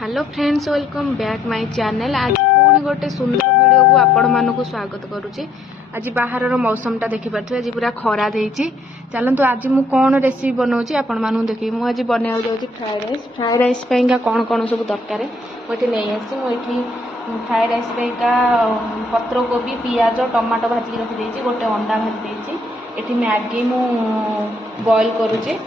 Hello friends, welcome back my channel. आज पुणी गोटे सुंदर वीडियो को आपण मानक स्वागत करुच्ची। आज बाहर मौसमटा देखिपे आज पूरा खरा देती। चलतु आज मु कौन रेसिपी बनाऊँगी आपण मानू देखी। मुझे बनवा जाऊँगी फ्राए राइस कौन कौन सब दरकार मुझे नहीं आसी। मुझे फ्राए राइस पत्र कोबी पियाज टमाटो भाजिक रखी गोटे अंडा भाजी ये मैगी मु बॉईल करुचे।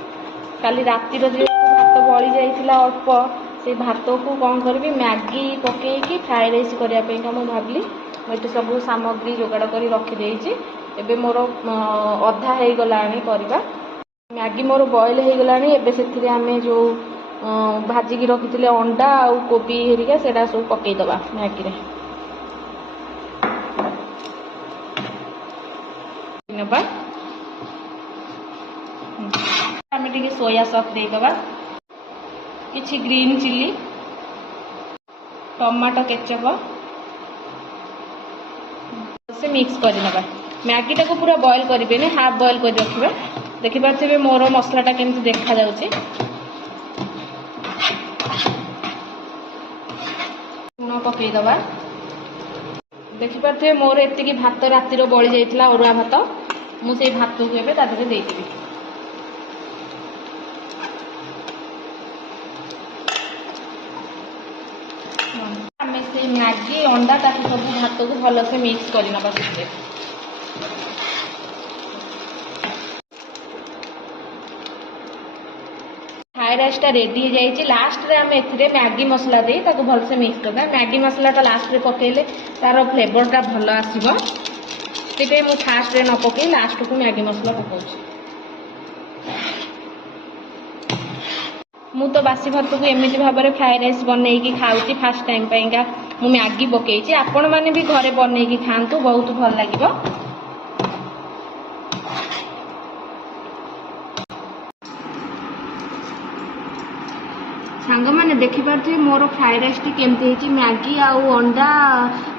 काली रातिर भात बड़ी जाइला अल्प से भात को कौन करी मैगी पकईकि फ्राए राइस करने मुझे भाविली। मुझे सब सामग्री जोगाड़ कर रखीदे एबे मोर अधा हो गला करवा मैगी मोर बॉईल हो गला। एबे आमे जो भाजिकी रखी अंडा आउ कोबी हेरिका सेटा सब पकईदबा मैगी रे नबा। आमे टिके सोया सॉस देदबा, किछि ग्रीन चिली, टमाटो केचप से मिक्स कर नबा। मैगी टाको पूरा बॉईल करें, हाफ बॉईल कर रखिबा। देखि पारथिबे मोर मसलाटा केमति देखा जाउछि। लूण पकई दबा। देखि पारथिबे मोर एतिकी भात रातिर बळी जाइतिला अरुआ भात। मु सेई भात को एबे ता देले देइतिबी। आमे से मैगी अंडा ताकि सब भात को भल से मिक्स करना। फ्राए राइसटा रेडी हो जाइए। लास्ट रे आमे एथिरे मैगी मसला दे ताको भल से मिक्स करना। मैगी मसलाटा लास्ट रे पकेले तार फ्लेवरटा भल आसीबो। से मु फास्ट रे न पकई लास्ट को मैगी मसला पकाउछि। मु तो बासी भात को एमती भाव में फ्राए राइस बनईकी खाऊँ। फास्ट टाइम पाइंका मु मैगी पकई। आपण मैंने भी घरे बनईकी खातु, बहुत भल लगे। सांग मैंने देखिपे मोर फ्राए राइस टी केमती मैगी आउ अंडा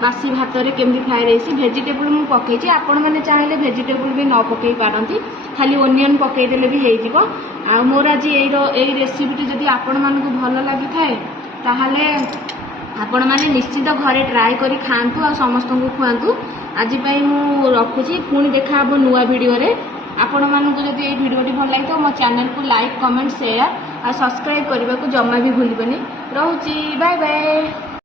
बासी भात रे केमती फ्राए राइस। वेजिटेबल मु पकई। आपण मैंने चाहिए वेजिटेबल भी न पकई पारती, खाली ओनियन पकईदेले भी हो। आ मोर आज यही रेसिपीटी जदि आपण मानकु भल लगी थाए ताहले आपण माने निश्चित घरे ट्राए करी खांतु आ समस्त को खुआंतु। आज पई मु रखुची, पुणी देखा हबो नुआ वीडियो रे। आपण मानकु जदि एई वीडियोटी भल लागि तो मो चैनल को लाइक कमेंट शेयर आ सब्सक्राइब करबा को जम्मा भी भूलिबनी। रहूची, बाय बाय।